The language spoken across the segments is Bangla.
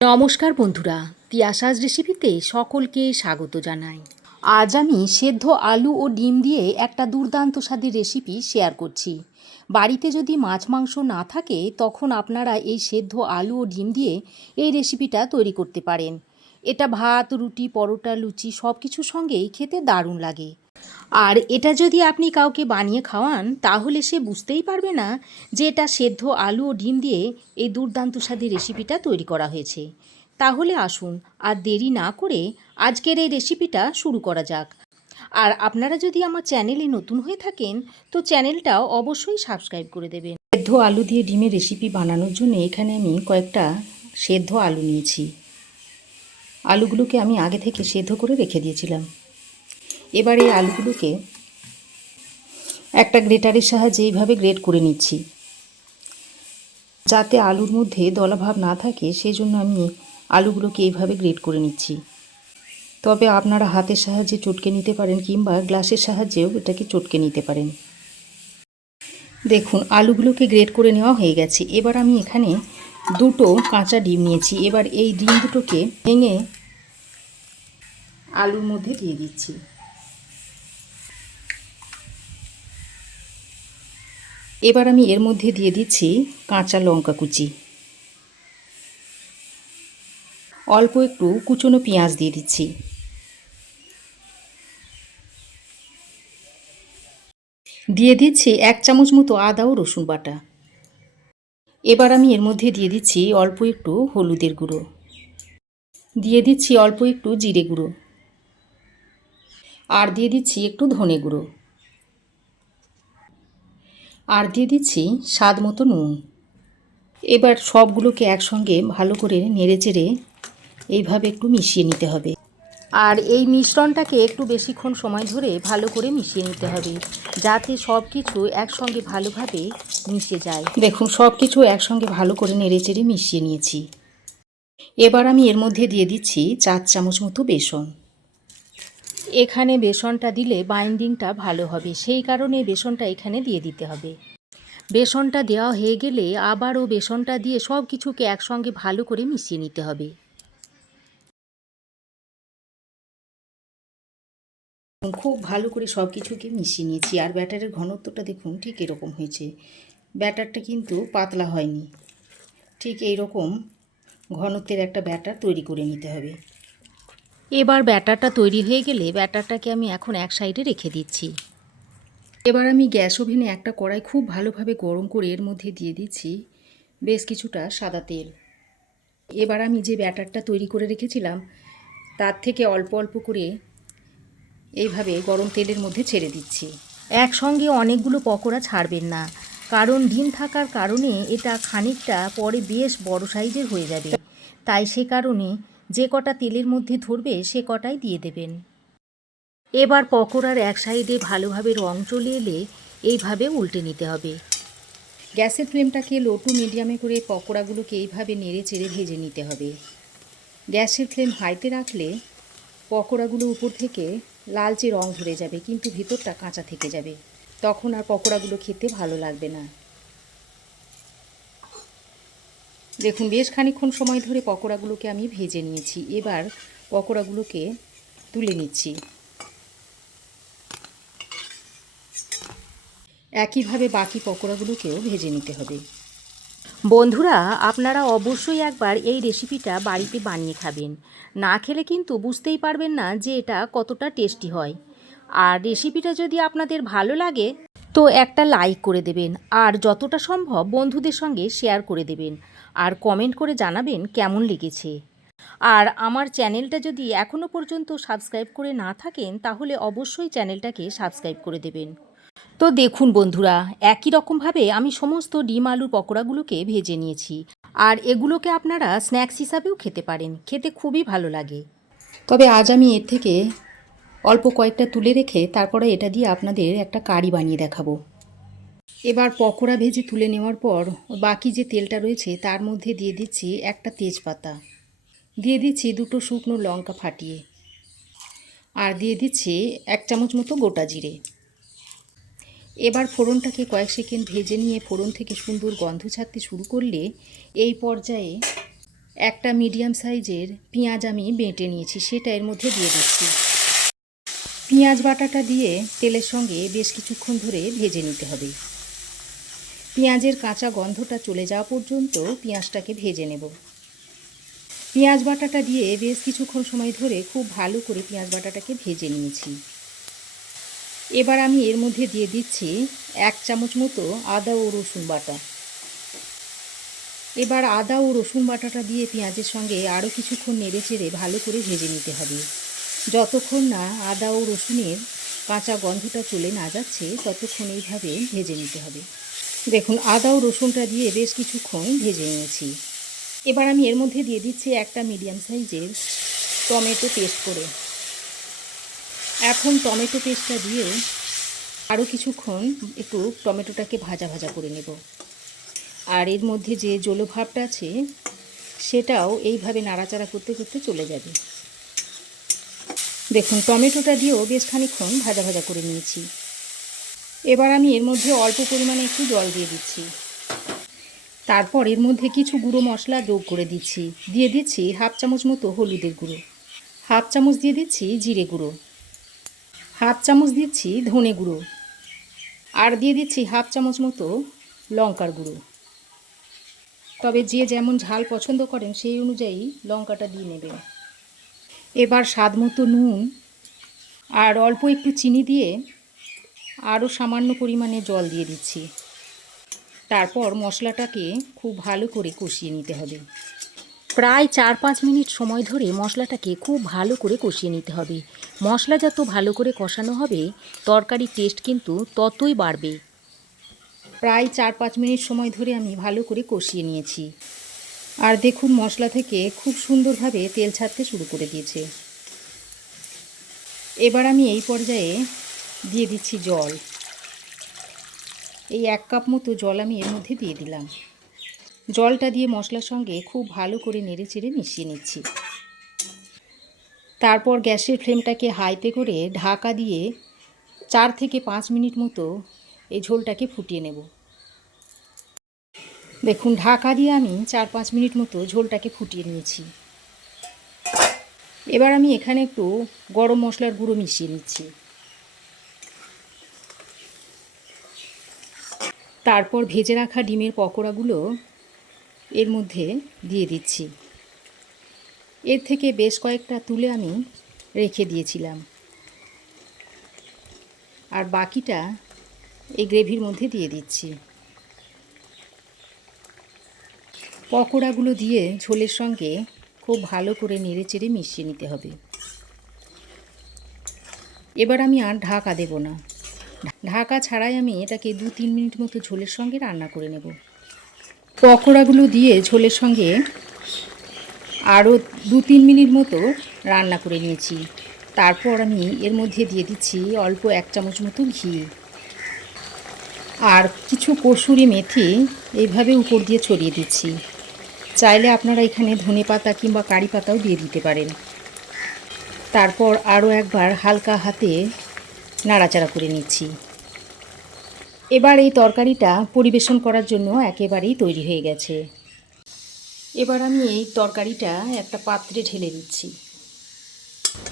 নমস্কার বন্ধুরা তিয়াসাজ রেসিপিতে সকলকে স্বাগত জানাই। আজ আমি সেদ্ধ আলু ও ডিম দিয়ে একটা দুর্দান্ত স্বাদের রেসিপি শেয়ার করছি। বাড়িতে যদি মাছ মাংস না থাকে, তখন আপনারা এই সেদ্ধ আলু ও ডিম দিয়ে এই রেসিপিটা তৈরি করতে পারেন। এটা ভাত, রুটি, পরোটা, লুচি সব কিছুর সঙ্গেই খেতে দারুণ লাগে। আর এটা যদি আপনি কাউকে বানিয়ে খাওয়ান, তাহলে সে বুঝতেই পারবে না যে এটা সেদ্ধ আলু ও ডিম দিয়ে এই দুর্দান্ত স্বাদের রেসিপিটা তৈরি করা হয়েছে। তাহলে আসুন আর দেরি না করে আজকের এই রেসিপিটা শুরু করা যাক। আর আপনারা যদি আমার চ্যানেলে নতুন হয়ে থাকেন, তো চ্যানেলটাও অবশ্যই সাবস্ক্রাইব করে দেবেন। সেদ্ধ আলু দিয়ে ডিমের রেসিপি বানানোর জন্য এখানে আমি কয়েকটা সেদ্ধ আলু নিয়েছি। আলুগুলোকে আমি আগে থেকে সেদ্ধ করে রেখে দিয়েছিলাম। এবার এই আলুগুলোকে একটা গ্রেটারের সাহায্যে এইভাবে গ্রেট করে নিচ্ছি। যাতে আলুর মধ্যে দলাভাব না থাকে সেই জন্য আমি আলুগুলোকে এইভাবে গ্রেট করে নিচ্ছি। তবে আপনারা হাতের সাহায্যে চটকে নিতে পারেন কিংবা গ্লাসের সাহায্যেও এটাকে চটকে নিতে পারেন। দেখুন, আলুগুলোকে গ্রেট করে নেওয়া হয়ে গেছে। এবার আমি এখানে দুটো কাঁচা ডিম নিয়েছি। এবার এই ডিম দুটোকে ভেঙে আলুর মধ্যে দিয়ে দিচ্ছি। এবার আমি এর মধ্যে দিয়ে দিচ্ছি কাঁচা লঙ্কা কুচি। অল্প একটু কুচনো পেঁয়াজ দিয়ে দিচ্ছি। দিয়ে দিচ্ছি এক চামচ মতো আদা ও রসুন বাটা। এবার আমি এর মধ্যে দিয়ে দিচ্ছি অল্প একটু হলুদের গুঁড়ো। দিয়ে দিচ্ছি অল্প একটু জিরে গুঁড়ো। আর দিয়ে দিচ্ছি একটু ধনে গুঁড়ো। আর দিয়ে দিচ্ছি স্বাদ মতো নুন। এবার সবগুলোকে একসঙ্গে ভালো করে নেড়ে চেড়ে এইভাবে একটু মিশিয়ে নিতে হবে। আর এই মিশ্রণটাকে একটু বেশিক্ষণ সময় ধরে ভালো করে মিশিয়ে নিতে হবে, যাতে সব কিছু একসঙ্গে ভালোভাবে মিশে যায়। দেখুন সব কিছু একসঙ্গে ভালো করে নেড়ে চেড়ে মিশিয়ে নিয়েছি। এবার আমি এর মধ্যে দিয়ে দিচ্ছি চার চামচ মতো বেসন। এখানে বেসনটা দিলে বাইন্ডিংটা ভালো হবে। সেই কারণে বেসনটা এখানে দিয়ে দিতে হবে। বেসনটা দেওয়া হয়ে গেলে আবারও বেসনটা দিয়ে সব কিছুকে একসঙ্গে ভালো করে মিশিয়ে নিতে হবে। খুব ভালো করে সব কিছুকে মিশিয়ে নিয়েছি। আর ব্যাটারের ঘনত্বটা দেখুন, ঠিক এরকম হয়েছে। ব্যাটারটা কিন্তু পাতলা হয়নি। ঠিক এই রকম ঘনত্বের একটা ব্যাটার তৈরি করে নিতে হবে। এবার ব্যাটারটা তৈরি হয়ে গেলে ব্যাটারটাকে আমি এখন এক সাইডে রেখে দিচ্ছি। এবার আমি গ্যাস ওভেনে একটা কড়াই খুব ভালোভাবে গরম করে এর মধ্যে দিয়ে দিচ্ছি, বেশ কিছুটা সাদা তেল। এবার আমি যে ব্যাটারটা তৈরি করে রেখেছিলাম, তার থেকে অল্প অল্প করে এইভাবে গরম তেলের মধ্যে ছেড়ে দিচ্ছি। একসঙ্গে অনেকগুলো পকোড়া ছাড়বেন না, কারণ ডিম থাকার কারণে এটা খানিকটা পরে বেশ বড় সাইজের হয়ে যাবে। তাই সে কারণে যে কটা তেলের মধ্যে ধরবে সে কটাই দিয়ে দেবেন। এবার পকোড়ার এক সাইডে ভালোভাবে রং চলে এলে এইভাবে উল্টে নিতে হবে। গ্যাসের ফ্লেমটাকে লো টু মিডিয়ামে করে পকোড়াগুলোকে এইভাবে নেড়ে চেড়ে ভেজে নিতে হবে। গ্যাসের ফ্লেম হাইতে রাখলে পকোড়াগুলো উপর থেকে লালচে রং ধরে যাবে, কিন্তু ভিতরটা কাঁচা থেকে যাবে। তখন আর পকোড়াগুলো খেতে ভালো লাগবে না। দেখুন, বেশ খানিক্ষণ সময় ধরে পকোড়াগুলোকে আমি ভেজে নিয়েছি। এবার পকোড়াগুলোকে তুলে নিচ্ছি। একইভাবে বাকি পকোড়াগুলোকেও ভেজে নিতে হবে। বন্ধুরা, আপনারা অবশ্যই একবার এই রেসিপিটা বাড়িতে বানিয়ে খাবেন। না খেলে কিন্তু বুঝতেই পারবেন না যে এটা কতটা টেস্টি হয়। আর রেসিপিটা যদি আপনাদের ভালো লাগে, তো একটা লাইক করে দেবেন। আর যতটা সম্ভব বন্ধুদের সঙ্গে শেয়ার করে দেবেন। আর কমেন্ট করে জানাবেন কেমন লেগেছে। আর আমার চ্যানেলটা যদি এখনও পর্যন্ত সাবস্ক্রাইব করে না থাকেন, তাহলে অবশ্যই চ্যানেলটাকে সাবস্ক্রাইব করে দেবেন। তো দেখুন বন্ধুরা, একই রকমভাবে আমি সমস্ত ডিম আলুর পকোড়াগুলোকে ভেজে নিয়েছি। আর এগুলোকে আপনারা স্ন্যাক্স হিসাবেও খেতে পারেন, খেতে খুবই ভালো লাগে। তবে আজ আমি এর থেকে অল্প কয়েকটা তুলে রেখে তারপরে এটা দিয়ে আপনাদের একটা কারি বানিয়ে দেখাবো। এবার পকোড়া ভেজে তুলে নেওয়ার পর বাকি যে তেলটা রয়েছে তার মধ্যে দিয়ে দিচ্ছি একটা তেজপাতা। দিয়ে দিচ্ছি দুটো শুকনো লঙ্কা ফাটিয়ে। আর দিয়ে দিচ্ছি এক চামচ মতো গোটা জিরে। এবার ফোড়নটাকে কয়েক সেকেন্ড ভেজে নিয়ে ফোড়ন থেকে সুন্দর গন্ধ ছাড়তে শুরু করলে এই পর্যায়ে একটা মিডিয়াম সাইজের পেঁয়াজ আমি বেঁটে নিয়েছি, সেটা এর মধ্যে দিয়ে দিচ্ছি। পেঁয়াজ বাটাটা দিয়ে তেলের সঙ্গে বেশ কিছুক্ষণ ধরে ভেজে নিতে হবে। পেঁয়াজের কাঁচা গন্ধটা চলে যাওয়া পর্যন্ত পেঁয়াজটাকে ভেজে নেব। পেঁয়াজ বাটাটা দিয়ে বেশ কিছুক্ষণ সময় ধরে খুব ভালো করে পেঁয়াজ বাটাটাকে ভেজে নিয়েছি। এবার আমি এর মধ্যে দিয়ে দিচ্ছি এক চামচ মতো আদা ও রসুন বাটা। এবার আদা ও রসুন বাটাটা দিয়ে পেঁয়াজের সঙ্গে আরও কিছুক্ষণ নেড়ে চেড়ে ভালো করে ভেজে নিতে হবে। যতক্ষণ না আদা ও রসুনের কাঁচা গন্ধটা চলে না যাচ্ছে, ততক্ষণ এইভাবে ভেজে নিতে হবে। দেখুন, আদা ও রসুনটা দিয়ে বেশ কিছুক্ষণ ভেজে নিয়েছি। এবার আমি এর মধ্যে দিয়ে দিচ্ছি একটা মিডিয়াম সাইজের টমেটো পেস্ট করে। এখন টমেটো পেস্টটা দিয়ে আরও কিছুক্ষণ একটু টমেটোটাকে ভাজা ভাজা করে নেব। আর এর মধ্যে যে জলভাবটা আছে, সেটাও এইভাবে নাড়াচাড়া করতে করতে চলে যাবে। দেখুন, টমেটোটা দিয়েও বেশ খানিক্ষণ ভাজা ভাজা করে নিয়েছি। এবার আমি এর মধ্যে অল্প পরিমাণে একটু জল দিয়ে দিচ্ছি। তারপর এর মধ্যে কিছু গুঁড়ো মশলা যোগ করে দিচ্ছি। দিয়ে দিচ্ছি হাফ চামচ মতো হলুদের গুঁড়ো। হাফ চামচ দিয়ে দিচ্ছি জিরে গুঁড়ো। হাফ চামচ দিচ্ছি ধনে গুঁড়ো। আর দিয়ে দিচ্ছি হাফ চামচ মতো লঙ্কার গুঁড়ো। তবে যে যেমন ঝাল পছন্দ করেন সেই অনুযায়ী লঙ্কাটা দিয়ে নেবেন। এবার স্বাদ মতো নুন আর অল্প একটু চিনি দিয়ে আরও সামান্য পরিমাণে জল দিয়ে দিচ্ছি। তারপর মশলাটাকে খুব ভালো করে কষিয়ে নিতে হবে। প্রায় চার পাঁচ মিনিট সময় ধরে মশলাটাকে খুব ভালো করে কষিয়ে নিতে হবে। মশলা যত ভালো করে কষানো হবে তরকারির টেস্ট কিন্তু ততই বাড়বে। প্রায় চার পাঁচ মিনিট সময় ধরে আমি ভালো করে কষিয়ে নিয়েছি। আর দেখুন, মশলা থেকে খুব সুন্দরভাবে তেল ছাড়তে শুরু করে দিয়েছে। এবার আমি এই পর্যায়ে দিয়ে দিচ্ছি জল। এই এক কাপ মতো জল আমি এর মধ্যে দিয়ে দিলাম। জলটা দিয়ে মশলার সঙ্গে খুব ভালো করে নেড়ে চেড়ে মিশিয়ে নিচ্ছি। তারপর গ্যাসের ফ্লেমটাকে হাইতে করে ঢাকা দিয়ে চার থেকে পাঁচ মিনিট মতো এই ঝোলটাকে ফুটিয়ে নেব। দেখুন, ঢাকা দিয়ে আমি চার পাঁচ মিনিট মতো ঝোলটাকে ফুটিয়ে নিয়েছি। এবার আমি এখানে একটু গরম মশলার গুঁড়ো মিশিয়ে নিচ্ছি। তারপর ভেজে রাখা ডিমের পকোড়াগুলো এর মধ্যে দিয়ে দিচ্ছি। এর থেকে বেশ কয়েকটা তুলে আমি রেখে দিয়েছিলাম। আর বাকিটা এই গ্রেভির মধ্যে দিয়ে দিচ্ছি। পকোড়াগুলো দিয়ে ঝোলের সঙ্গে খুব ভালো করে নেড়ে চেড়ে মিশিয়ে নিতে হবে। এবার আমি আর ঢাকা দেব না। ঢাকা ছাড়াই আমি এটাকে দু তিন মিনিট মতো ঝোলের সঙ্গে রান্না করে নেব। পকোড়াগুলো দিয়ে ঝোলের সঙ্গে আরও দু তিন মিনিট মতো রান্না করে নিয়েছি। তারপর আমি এর মধ্যে দিয়ে দিচ্ছি অল্প এক চামচ মতো ঘি। আর কিছু কসুরি মেথি এইভাবে উপর দিয়ে ছড়িয়ে দিচ্ছি। চাইলে আপনারা এখানে ধনে পাতা কিংবা কারি পাতাও দিয়ে দিতে পারেন। তারপর আরও একবার হালকা হাতে নাড়াচাড়া করে নিচ্ছি। এবার এই তরকারিটা পরিবেশন করার জন্য একেবারেই তৈরি হয়ে গেছে। এবার আমি এই তরকারিটা একটা পাত্রে ঢেলে দিচ্ছি।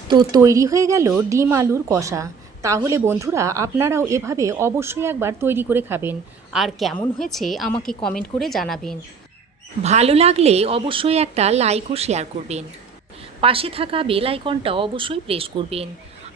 তো তৈরি হয়ে গেল ডিম আলুর কষা। তাহলে বন্ধুরা, আপনারাও এভাবে অবশ্যই একবার তৈরি করে খাবেন। আর কেমন হয়েছে আমাকে কমেন্ট করে জানাবেন। ভালো লাগলে অবশ্যই একটা লাইক ও শেয়ার করবেন। পাশে থাকা বেল আইকনটা অবশ্যই প্রেস করবেন।